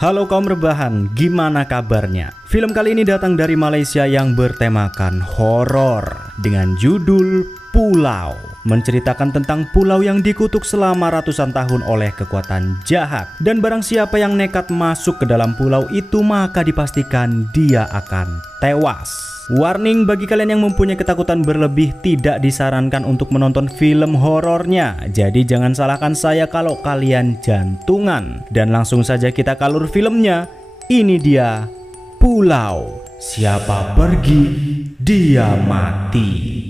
Halo kaum rebahan, gimana kabarnya? Film kali ini datang dari Malaysia yang bertemakan horor dengan judul Pulau. Menceritakan tentang pulau yang dikutuk selama ratusan tahun oleh kekuatan jahat. Dan barang siapa yang nekat masuk ke dalam pulau itu maka dipastikan dia akan tewas. Warning bagi kalian yang mempunyai ketakutan berlebih, tidak disarankan untuk menonton film horornya. Jadi jangan salahkan saya kalau kalian jantungan. Dan langsung saja kita ke alur filmnya. Ini dia Pulau. Siapa pergi, dia mati.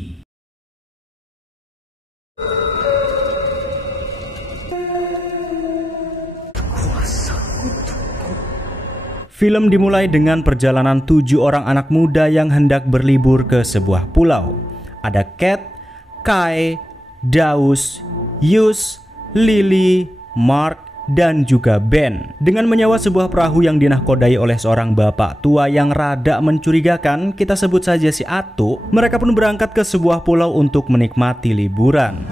Film dimulai dengan perjalanan 7 orang anak muda yang hendak berlibur ke sebuah pulau. Ada Cat, Kai, Daus, Yus, Lily, Mark, dan juga Ben. Dengan menyewa sebuah perahu yang dinahkodai oleh seorang bapak tua yang rada mencurigakan, kita sebut saja si Atuk, mereka pun berangkat ke sebuah pulau untuk menikmati liburan.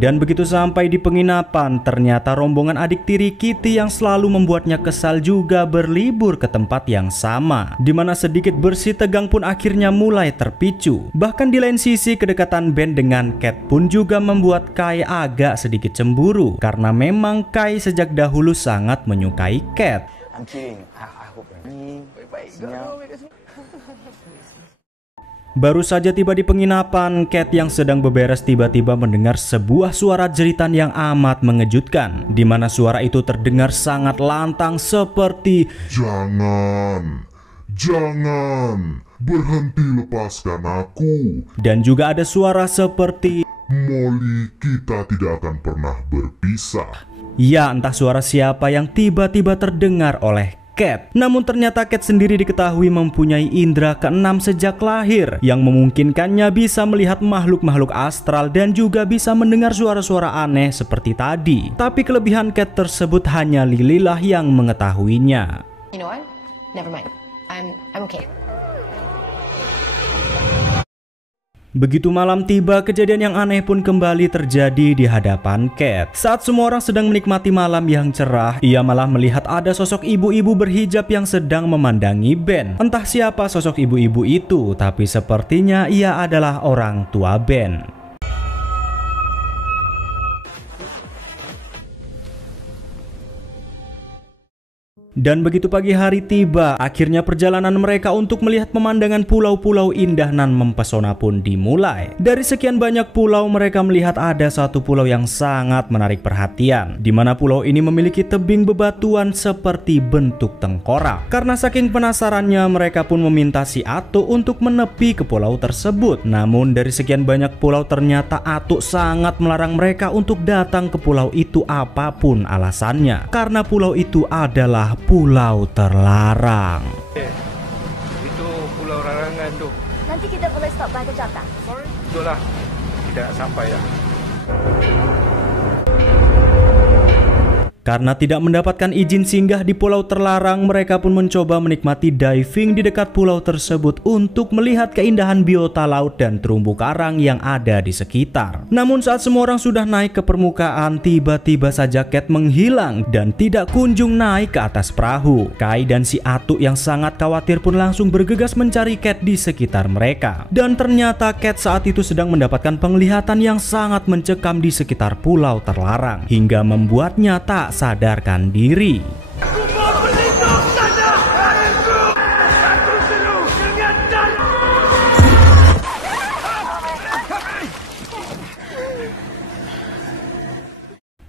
Dan begitu sampai di penginapan, ternyata rombongan adik tiri Kitty yang selalu membuatnya kesal juga berlibur ke tempat yang sama. Dimana sedikit bersih tegang pun akhirnya mulai terpicu. Bahkan di lain sisi kedekatan Ben dengan Cat pun juga membuat Kai agak sedikit cemburu. Karena memang Kai sejak dahulu sangat menyukai Cat. Baru saja tiba di penginapan, Cat yang sedang beberes tiba-tiba mendengar sebuah suara jeritan yang amat mengejutkan, di mana suara itu terdengar sangat lantang seperti Jangan, berhenti, lepaskan aku. Dan juga ada suara seperti Molly, kita tidak akan pernah berpisah. Ya, entah suara siapa yang tiba-tiba terdengar oleh Cat. Namun ternyata Cat sendiri diketahui mempunyai indera keenam sejak lahir yang memungkinkannya bisa melihat makhluk-makhluk astral dan juga bisa mendengar suara-suara aneh seperti tadi. Tapi kelebihan Cat tersebut hanya Lily lah yang mengetahuinya. You know what? Never mind. I'm okay. Begitu malam tiba, kejadian yang aneh pun kembali terjadi di hadapan Cat. Saat semua orang sedang menikmati malam yang cerah, ia malah melihat ada sosok ibu-ibu berhijab yang sedang memandangi Ben. Entah siapa sosok ibu-ibu itu, tapi sepertinya ia adalah orang tua Ben. Dan begitu pagi hari tiba, akhirnya perjalanan mereka untuk melihat pemandangan pulau-pulau indah nan mempesona pun dimulai. Dari sekian banyak pulau, mereka melihat ada satu pulau yang sangat menarik perhatian, di mana pulau ini memiliki tebing bebatuan seperti bentuk tengkorak. Karena saking penasarannya, mereka pun meminta si Atuk untuk menepi ke pulau tersebut. Namun dari sekian banyak pulau, ternyata Atuk sangat melarang mereka untuk datang ke pulau itu apapun alasannya. Karena pulau itu adalah pulau terlarang. Itu pulau larangan tu. Nanti kita boleh stop by kejap tak? Sorry? Betul lah. Kita nak sampai dah. Karena tidak mendapatkan izin singgah di pulau terlarang, mereka pun mencoba menikmati diving di dekat pulau tersebut untuk melihat keindahan biota laut dan terumbu karang yang ada di sekitar. Namun saat semua orang sudah naik ke permukaan, tiba-tiba saja Cat menghilang dan tidak kunjung naik ke atas perahu. Kai dan si Atuk yang sangat khawatir pun langsung bergegas mencari Cat di sekitar mereka. Dan ternyata Cat saat itu sedang mendapatkan penglihatan yang sangat mencekam di sekitar pulau terlarang, hingga membuatnya tak sadarkan diri.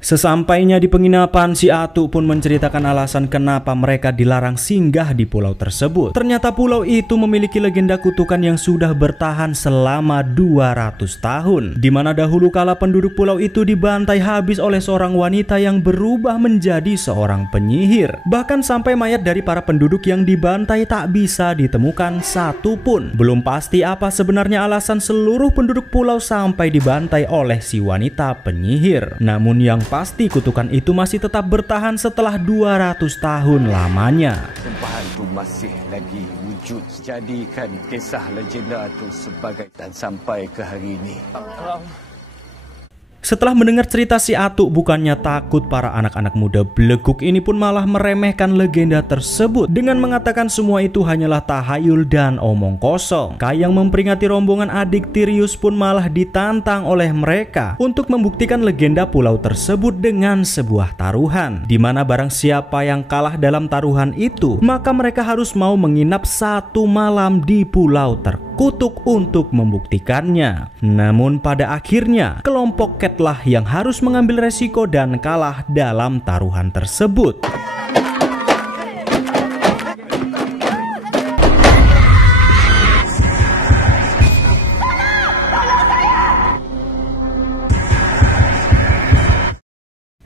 Sesampainya di penginapan, si Atuk pun menceritakan alasan kenapa mereka dilarang singgah di pulau tersebut. Ternyata pulau itu memiliki legenda kutukan yang sudah bertahan selama 200 tahun. Dimana dahulu kala penduduk pulau itu dibantai habis oleh seorang wanita yang berubah menjadi seorang penyihir. Bahkan sampai mayat dari para penduduk yang dibantai tak bisa ditemukan satu pun. Belum pasti apa sebenarnya alasan seluruh penduduk pulau sampai dibantai oleh si wanita penyihir. Namun yang pasti kutukan itu masih tetap bertahan setelah 200 tahun lamanya. Sempahan itu masih lagi wujud. Jadikan kisah legenda itu sebagai dan sampai ke hari ini. Setelah mendengar cerita si Atuk, bukannya takut, para anak-anak muda beleguk ini pun malah meremehkan legenda tersebut dengan mengatakan semua itu hanyalah tahayul dan omong kosong. Kai yang memperingati rombongan adik Tirius pun malah ditantang oleh mereka untuk membuktikan legenda pulau tersebut dengan sebuah taruhan, di mana barang siapa yang kalah dalam taruhan itu, maka mereka harus mau menginap 1 malam di pulau terkutuk untuk membuktikannya. Namun pada akhirnya kelompok Cat lah yang harus mengambil resiko dan kalah dalam taruhan tersebut.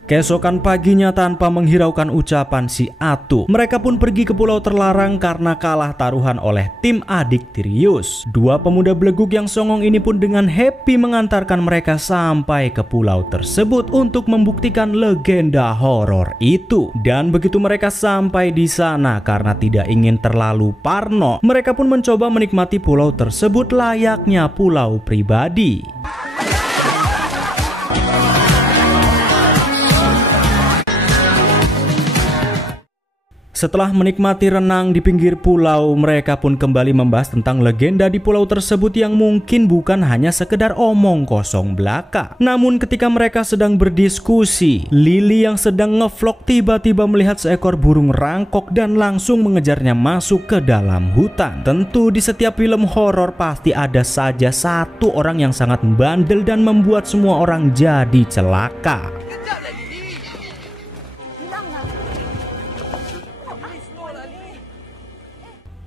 Keesokan paginya, tanpa menghiraukan ucapan si Atuk, mereka pun pergi ke pulau terlarang karena kalah taruhan oleh tim adik Tirius. 2 pemuda beleguk yang songong ini pun dengan happy mengantarkan mereka sampai ke pulau tersebut untuk membuktikan legenda horor itu. Dan begitu mereka sampai di sana, karena tidak ingin terlalu parno, mereka pun mencoba menikmati pulau tersebut layaknya pulau pribadi. Setelah menikmati renang di pinggir pulau, mereka pun kembali membahas tentang legenda di pulau tersebut yang mungkin bukan hanya sekedar omong kosong belaka. Namun ketika mereka sedang berdiskusi, Lily yang sedang ngevlog tiba-tiba melihat seekor burung rangkok dan langsung mengejarnya masuk ke dalam hutan. Tentu di setiap film horor pasti ada saja satu orang yang sangat bandel dan membuat semua orang jadi celaka.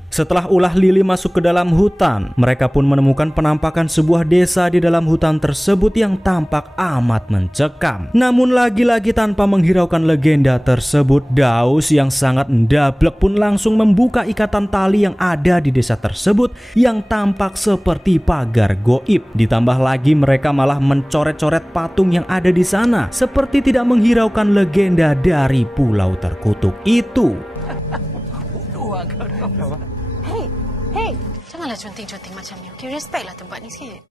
Setelah ulah Lily masuk ke dalam hutan, mereka pun menemukan penampakan sebuah desa di dalam hutan tersebut yang tampak amat mencekam. Namun lagi-lagi tanpa menghiraukan legenda tersebut, Daus yang sangat mendablek pun langsung membuka ikatan tali yang ada di desa tersebut yang tampak seperti pagar goib. Ditambah lagi mereka malah mencoret-coret patung yang ada di sana, seperti tidak menghiraukan legenda dari pulau terkutuk itu. Hey, janganlah conting-conting macam ni. Okay, respect lah tempat ni sikit.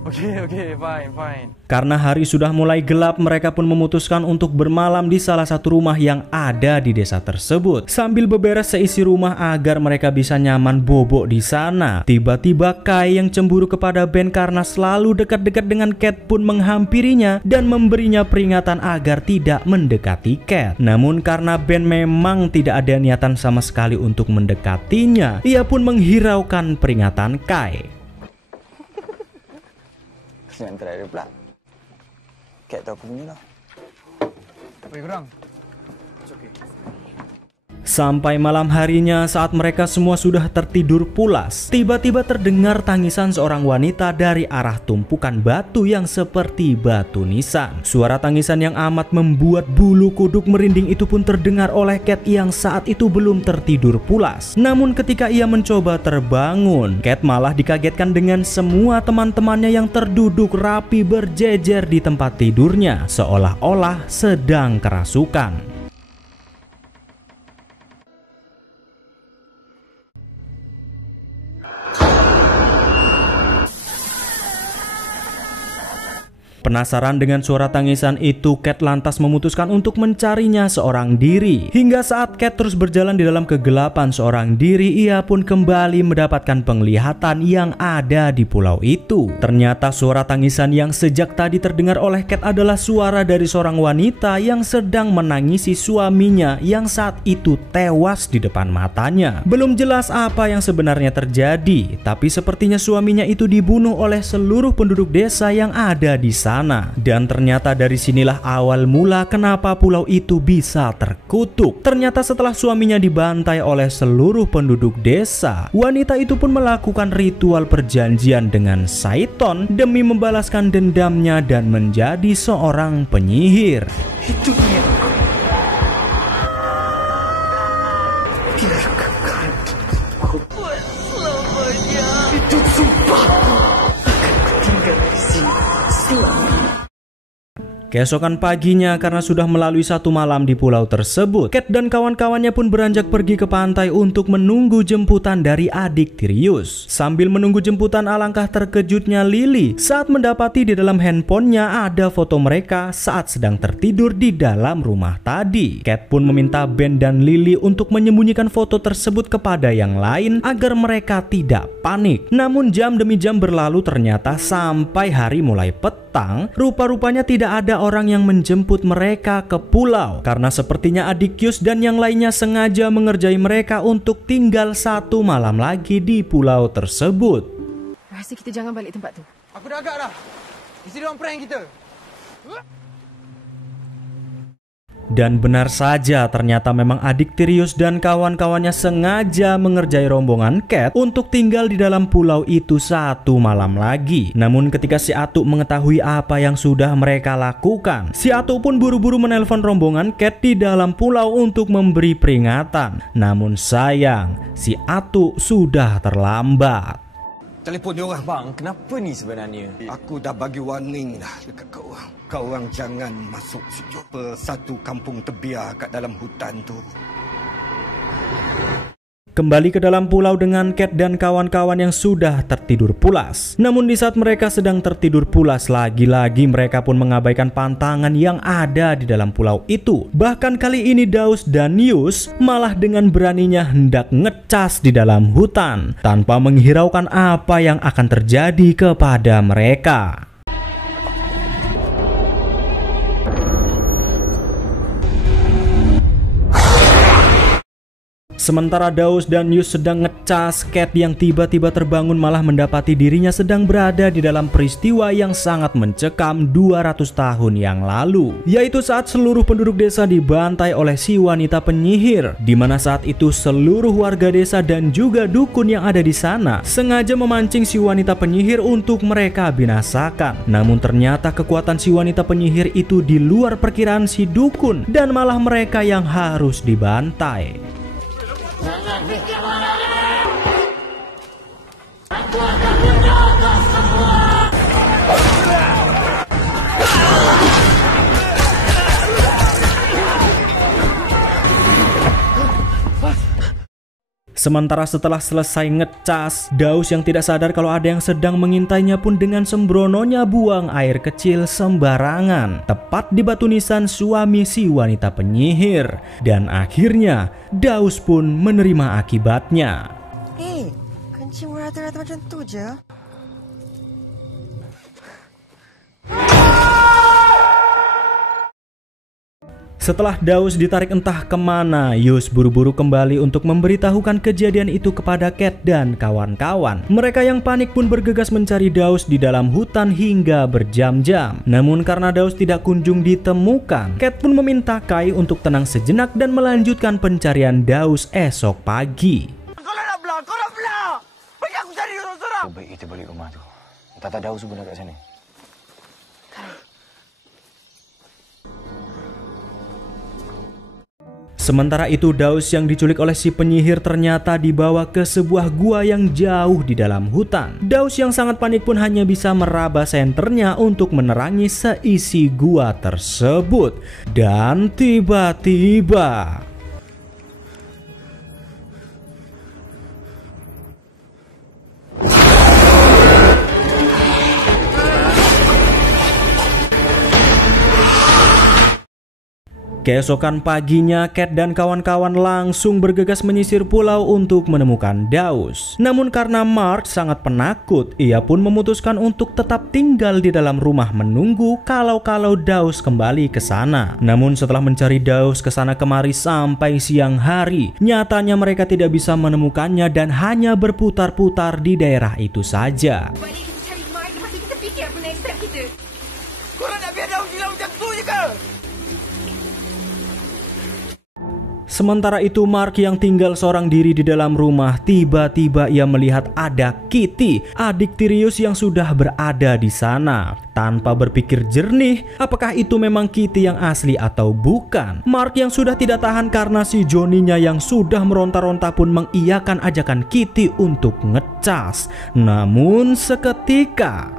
Okay, fine. Karena hari sudah mulai gelap, mereka pun memutuskan untuk bermalam di salah satu rumah yang ada di desa tersebut, sambil beberes seisi rumah agar mereka bisa nyaman bobok di sana. Tiba-tiba Kai yang cemburu kepada Ben karena selalu dekat-dekat dengan Cat pun menghampirinya dan memberinya peringatan agar tidak mendekati Cat. Namun karena Ben memang tidak ada niatan sama sekali untuk mendekatinya, ia pun menghiraukan peringatan Kai. Yang terakhir pula. Kat tu aku punya lah. Weh korang. Sampai malam harinya, saat mereka semua sudah tertidur pulas, tiba-tiba terdengar tangisan seorang wanita dari arah tumpukan batu yang seperti batu nisan. Suara tangisan yang amat membuat bulu kuduk merinding itu pun terdengar oleh Cat yang saat itu belum tertidur pulas. Namun ketika ia mencoba terbangun, Cat malah dikagetkan dengan semua teman-temannya yang terduduk rapi berjejer di tempat tidurnya, seolah-olah sedang kerasukan. Penasaran dengan suara tangisan itu, Cat lantas memutuskan untuk mencarinya seorang diri. Hingga saat Cat terus berjalan di dalam kegelapan seorang diri, ia pun kembali mendapatkan penglihatan yang ada di pulau itu. Ternyata suara tangisan yang sejak tadi terdengar oleh Cat adalah suara dari seorang wanita yang sedang menangisi suaminya yang saat itu tewas di depan matanya. Belum jelas apa yang sebenarnya terjadi, tapi sepertinya suaminya itu dibunuh oleh seluruh penduduk desa yang ada di sana. Dan ternyata dari sinilah awal mula kenapa pulau itu bisa terkutuk. Ternyata setelah suaminya dibantai oleh seluruh penduduk desa, wanita itu pun melakukan ritual perjanjian dengan Saiton demi membalaskan dendamnya dan menjadi seorang penyihir. Itu niat aku. Biarkan aku buat selamanya. Itu sumpah. Akan ku tinggal di sini selama. Keesokan paginya, karena sudah melalui 1 malam di pulau tersebut, Cat dan kawan-kawannya pun beranjak pergi ke pantai untuk menunggu jemputan dari adik Tirius. Sambil menunggu jemputan, alangkah terkejutnya Lily saat mendapati di dalam handphonenya ada foto mereka saat sedang tertidur di dalam rumah tadi. Cat pun meminta Ben dan Lily untuk menyembunyikan foto tersebut kepada yang lain agar mereka tidak panik. Namun jam demi jam berlalu, ternyata sampai hari mulai petang, rupa-rupanya tidak ada orang yang menjemput mereka ke pulau karena sepertinya adik Yus dan yang lainnya sengaja mengerjai mereka untuk tinggal 1 malam lagi di pulau tersebut. Rasa kita jangan balik tempat tu. Aku dah agak dah. Mesti dia orang prank kita. Dan benar saja, ternyata memang adik Tirius dan kawan-kawannya sengaja mengerjai rombongan Cat untuk tinggal di dalam pulau itu 1 malam lagi. Namun ketika si Atuk mengetahui apa yang sudah mereka lakukan, si Atuk pun buru-buru menelpon rombongan Cat di dalam pulau untuk memberi peringatan. Namun sayang, si Atuk sudah terlambat. Telefon dia orang. Bang, kenapa ni sebenarnya? Aku dah bagi warning dah dekat kau orang. Kau orang jangan masuk satu kampung tebiar kat dalam hutan tu. Kembali ke dalam pulau dengan Cat dan kawan-kawan yang sudah tertidur pulas. Namun di saat mereka sedang tertidur pulas, lagi-lagi mereka pun mengabaikan pantangan yang ada di dalam pulau itu. Bahkan kali ini Daus dan Yus malah dengan beraninya hendak ngecas di dalam hutan tanpa menghiraukan apa yang akan terjadi kepada mereka. Sementara Daus dan Yus sedang ngecas, Cat yang tiba-tiba terbangun malah mendapati dirinya sedang berada di dalam peristiwa yang sangat mencekam 200 tahun yang lalu, yaitu saat seluruh penduduk desa dibantai oleh si wanita penyihir, di mana saat itu seluruh warga desa dan juga dukun yang ada di sana sengaja memancing si wanita penyihir untuk mereka binasakan. Namun ternyata kekuatan si wanita penyihir itu di luar perkiraan si dukun dan malah mereka yang harus dibantai. Jangan fikir lagi. Aku akan menjaga semua. Sementara setelah selesai ngecas, Daus yang tidak sadar kalau ada yang sedang mengintainya pun dengan sembrononya buang air kecil sembarangan tepat di batu nisan suami si wanita penyihir. Dan akhirnya Daus pun menerima akibatnya. Kencing rata-rata macam tu je. Setelah Daus ditarik entah kemana, Yus buru-buru kembali untuk memberitahukan kejadian itu kepada Cat dan kawan-kawan. Mereka yang panik pun bergegas mencari Daus di dalam hutan hingga berjam-jam. Namun karena Daus tidak kunjung ditemukan, Cat pun meminta Kai untuk tenang sejenak dan melanjutkan pencarian Daus esok pagi. Kau nak belah, kau nak belah. Bagi aku cari orang-orang. Baik kita balik rumah tu. Tata Daus pun kat sana. Sementara itu Daus yang diculik oleh si penyihir ternyata dibawa ke sebuah gua yang jauh di dalam hutan. Daus yang sangat panik pun hanya bisa meraba senternya untuk menerangi seisi gua tersebut. Dan tiba-tiba keesokan paginya, Cat dan kawan-kawan langsung bergegas menyisir pulau untuk menemukan Daus. Namun karena Mark sangat penakut, ia pun memutuskan untuk tetap tinggal di dalam rumah menunggu kalau Daus kembali ke sana. Namun setelah mencari Daus ke sana kemari sampai siang hari, nyatanya mereka tidak bisa menemukannya dan hanya berputar-putar di daerah itu saja. Korang nak biar Daus hilang macam tu je ke? Sementara itu Mark yang tinggal seorang diri di dalam rumah, tiba-tiba ia melihat ada Kitty, adik Tirius yang sudah berada di sana. Tanpa berpikir jernih, apakah itu memang Kitty yang asli atau bukan? Mark yang sudah tidak tahan karena si Johnny-nya yang sudah meronta-ronta pun mengiyakan ajakan Kitty untuk ngecas. Namun seketika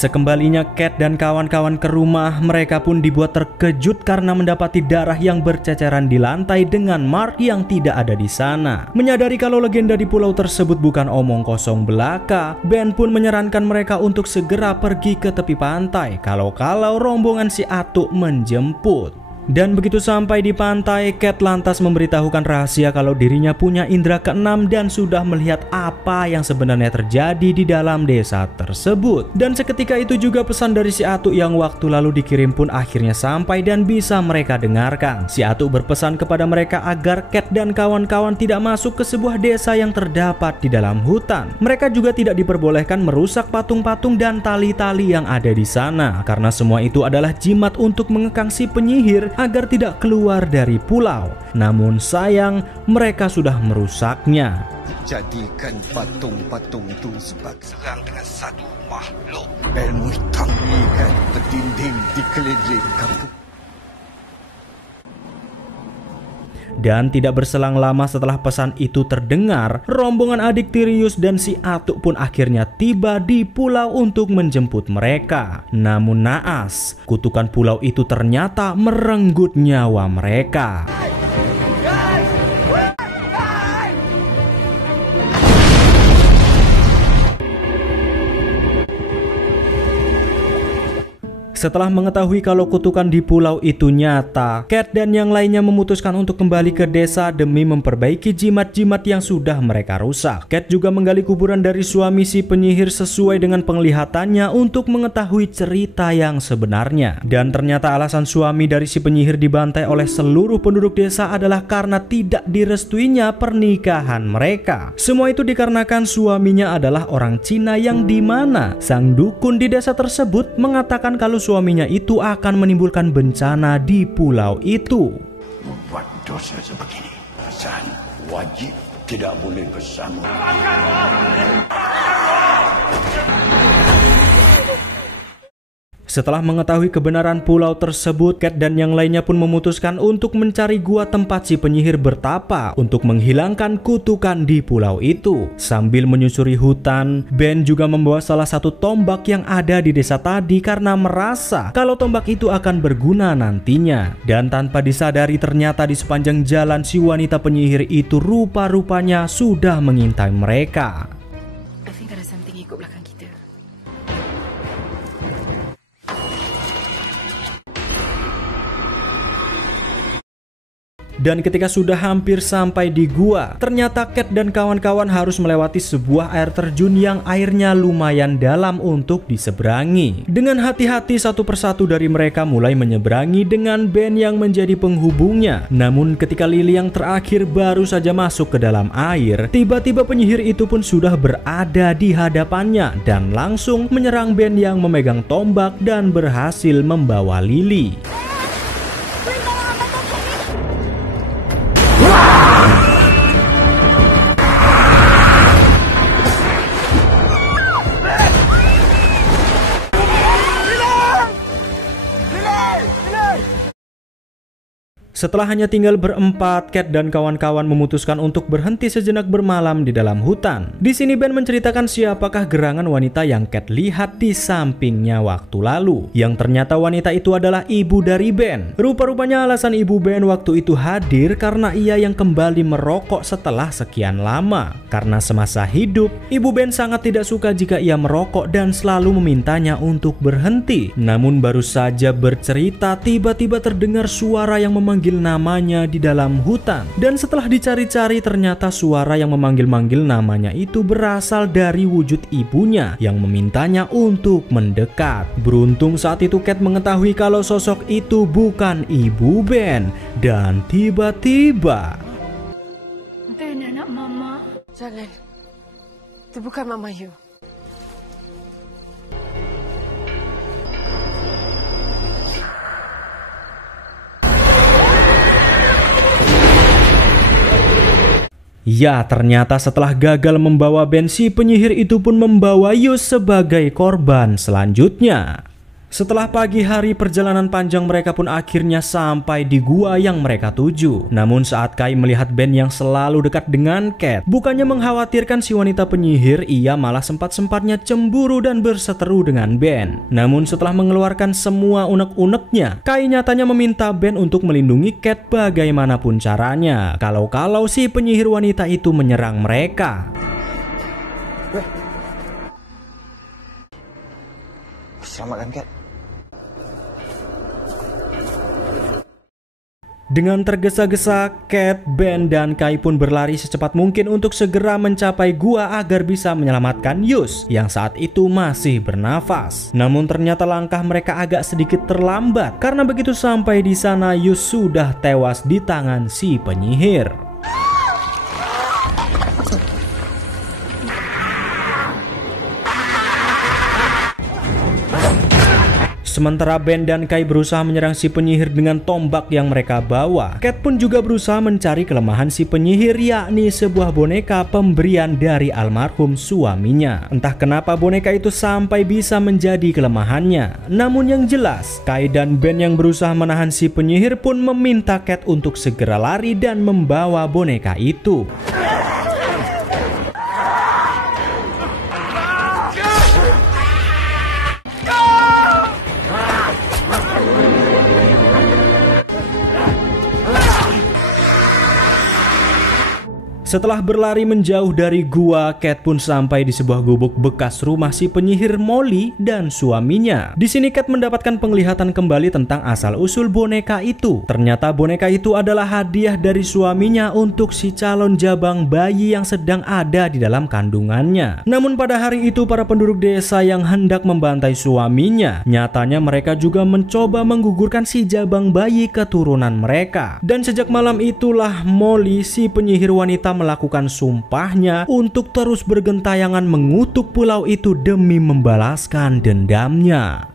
Sekembalinya Cat dan kawan-kawan ke rumah, mereka pun dibuat terkejut karena mendapati darah yang berceceran di lantai dengan Mark yang tidak ada di sana. Menyadari kalau legenda di pulau tersebut bukan omong kosong belaka, Ben pun menyarankan mereka untuk segera pergi ke tepi pantai kalau-kalau rombongan si Atuk menjemput. Dan begitu sampai di pantai, Cat lantas memberitahukan rahasia kalau dirinya punya indera keenam dan sudah melihat apa yang sebenarnya terjadi di dalam desa tersebut. Dan seketika itu juga pesan dari si Atuk yang waktu lalu dikirim pun akhirnya sampai dan bisa mereka dengarkan. Si Atuk berpesan kepada mereka agar Cat dan kawan-kawan tidak masuk ke sebuah desa yang terdapat di dalam hutan. Mereka juga tidak diperbolehkan merusak patung-patung dan tali-tali yang ada di sana, karena semua itu adalah jimat untuk mengekang si penyihir agar tidak keluar dari pulau. Namun sayang, mereka sudah merusaknya. Jadikan patung-patung itu sebagai serang dengan satu makhluk. Ilmu hitam ikan berdinding di keliling kampung. Dan tidak berselang lama setelah pesan itu terdengar, rombongan adik Tirius dan si Atuk pun akhirnya tiba di pulau untuk menjemput mereka. Namun naas, kutukan pulau itu ternyata merenggut nyawa mereka. Setelah mengetahui kalau kutukan di pulau itu nyata, Cat dan yang lainnya memutuskan untuk kembali ke desa demi memperbaiki jimat-jimat yang sudah mereka rusak. Cat juga menggali kuburan dari suami si penyihir sesuai dengan penglihatannya untuk mengetahui cerita yang sebenarnya. Dan ternyata alasan suami dari si penyihir dibantai oleh seluruh penduduk desa adalah karena tidak direstuinya pernikahan mereka. Semua itu dikarenakan suaminya adalah orang Cina yang dimana sang dukun di desa tersebut mengatakan kalau suaminya itu akan menimbulkan bencana di pulau itu. Membuat dosa sebegini, perasaan wajib tidak boleh bersama. Setelah mengetahui kebenaran pulau tersebut, Cat dan yang lainnya pun memutuskan untuk mencari gua tempat si penyihir bertapa untuk menghilangkan kutukan di pulau itu. Sambil menyusuri hutan, Ben juga membawa salah satu tombak yang ada di desa tadi karena merasa kalau tombak itu akan berguna nantinya. Dan tanpa disadari ternyata di sepanjang jalan si wanita penyihir itu rupa-rupanya sudah mengintai mereka. I think ada something ikut belakang kita. Dan ketika sudah hampir sampai di gua, ternyata Cat dan kawan-kawan harus melewati sebuah air terjun yang airnya lumayan dalam untuk diseberangi. Dengan hati-hati satu persatu dari mereka mulai menyeberangi dengan Ben yang menjadi penghubungnya. Namun ketika Lily yang terakhir baru saja masuk ke dalam air, tiba-tiba penyihir itu pun sudah berada di hadapannya dan langsung menyerang Ben yang memegang tombak dan berhasil membawa Lily. Setelah hanya tinggal berempat, Cat dan kawan-kawan memutuskan untuk berhenti sejenak bermalam di dalam hutan. Di sini Ben menceritakan siapakah gerangan wanita yang Cat lihat di sampingnya waktu lalu. Yang ternyata wanita itu adalah ibu dari Ben. Rupa-rupanya alasan ibu Ben waktu itu hadir karena ia yang kembali merokok setelah sekian lama. Karena semasa hidup, ibu Ben sangat tidak suka jika ia merokok dan selalu memintanya untuk berhenti. Namun baru saja bercerita, tiba-tiba terdengar suara yang memanggil namanya di dalam hutan. Dan setelah dicari-cari ternyata suara yang memanggil-manggil namanya itu berasal dari wujud ibunya yang memintanya untuk mendekat. Beruntung saat itu Cat mengetahui kalau sosok itu bukan ibu Ben. Dan tiba-tiba, Ben anak mama. Jangan. Itu bukan Mama You. Ya, ternyata setelah gagal membawa Ben, si penyihir itu pun membawa Yus sebagai korban selanjutnya. Setelah pagi hari, perjalanan panjang mereka pun akhirnya sampai di gua yang mereka tuju. Namun saat Kai melihat Ben yang selalu dekat dengan Cat, bukannya mengkhawatirkan si wanita penyihir, ia malah sempat-sempatnya cemburu dan berseteru dengan Ben. Namun setelah mengeluarkan semua unek-uneknya, Kai nyatanya meminta Ben untuk melindungi Cat bagaimanapun caranya, kalau si penyihir wanita itu menyerang mereka. Selamatkan Cat. Dengan tergesa-gesa, Cat, Ben, dan Kai pun berlari secepat mungkin untuk segera mencapai gua agar bisa menyelamatkan Yus yang saat itu masih bernafas. Namun ternyata langkah mereka agak sedikit terlambat karena begitu sampai di sana Yus sudah tewas di tangan si penyihir. Sementara Ben dan Kai berusaha menyerang si penyihir dengan tombak yang mereka bawa, Cat pun juga berusaha mencari kelemahan si penyihir, yakni sebuah boneka pemberian dari almarhum suaminya. Entah kenapa boneka itu sampai bisa menjadi kelemahannya. Namun yang jelas, Kai dan Ben yang berusaha menahan si penyihir pun meminta Cat untuk segera lari dan membawa boneka itu. Setelah berlari menjauh dari gua, Cat pun sampai di sebuah gubuk bekas rumah si penyihir Molly dan suaminya. Di sini Cat mendapatkan penglihatan kembali tentang asal-usul boneka itu. Ternyata boneka itu adalah hadiah dari suaminya untuk si calon jabang bayi yang sedang ada di dalam kandungannya. Namun pada hari itu para penduduk desa yang hendak membantai suaminya, nyatanya mereka juga mencoba menggugurkan si jabang bayi keturunan mereka. Dan sejak malam itulah Molly, si penyihir wanita, melakukan sumpahnya untuk terus bergentayangan mengutuk pulau itu demi membalaskan dendamnya.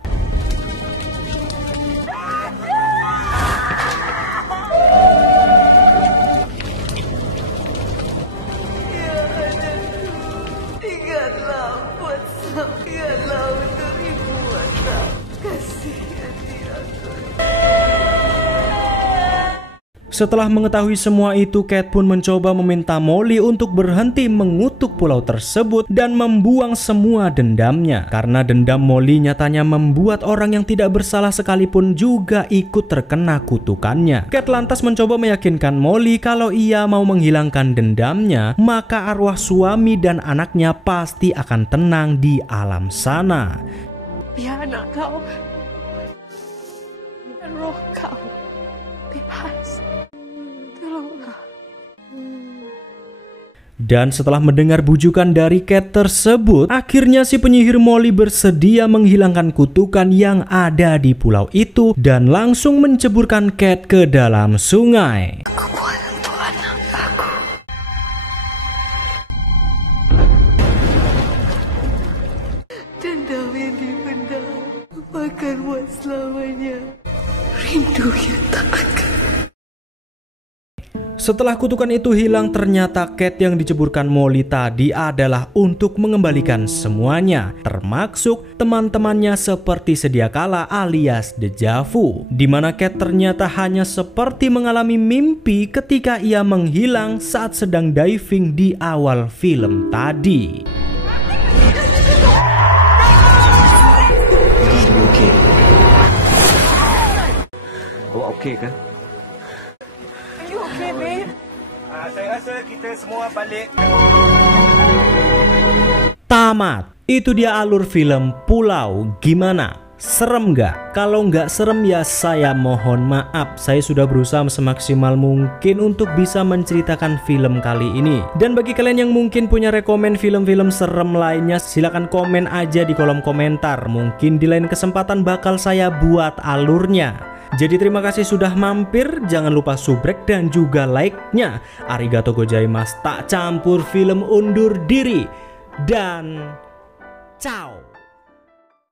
Setelah mengetahui semua itu, Cat pun mencoba meminta Molly untuk berhenti mengutuk pulau tersebut dan membuang semua dendamnya. Karena dendam Molly nyatanya membuat orang yang tidak bersalah sekalipun juga ikut terkena kutukannya. Cat lantas mencoba meyakinkan Molly kalau ia mau menghilangkan dendamnya, maka arwah suami dan anaknya pasti akan tenang di alam sana. Biar anak kau dan roh kau bebas. Dan setelah mendengar bujukan dari Cat tersebut, akhirnya si penyihir Molly bersedia menghilangkan kutukan yang ada di pulau itu dan langsung menceburkan Cat ke dalam sungai. Aku buat untuk anak aku. Dendam yang dipendam akan buat selamanya. Rindu yang tak akan. Setelah kutukan itu hilang, ternyata Cat yang diceburkan Molly tadi adalah untuk mengembalikan semuanya, termasuk teman-temannya seperti sedia kala alias Deja Vu, dimana Cat ternyata hanya seperti mengalami mimpi ketika ia menghilang saat sedang diving di awal film tadi. Awak okey kan? Saya rasa kita semua balik. Tamat. Itu dia alur film Pulau. Gimana? Serem nggak? Kalau nggak serem ya saya mohon maaf. Saya sudah berusaha semaksimal mungkin untuk bisa menceritakan film kali ini. Dan bagi kalian yang mungkin punya rekomen film-film serem lainnya, silahkan komen aja di kolom komentar. Mungkin di lain kesempatan bakal saya buat alurnya. Jadi terima kasih sudah mampir, jangan lupa subrek dan juga like-nya. Arigato gozaimasu, tak campur film undur diri. Dan ciao.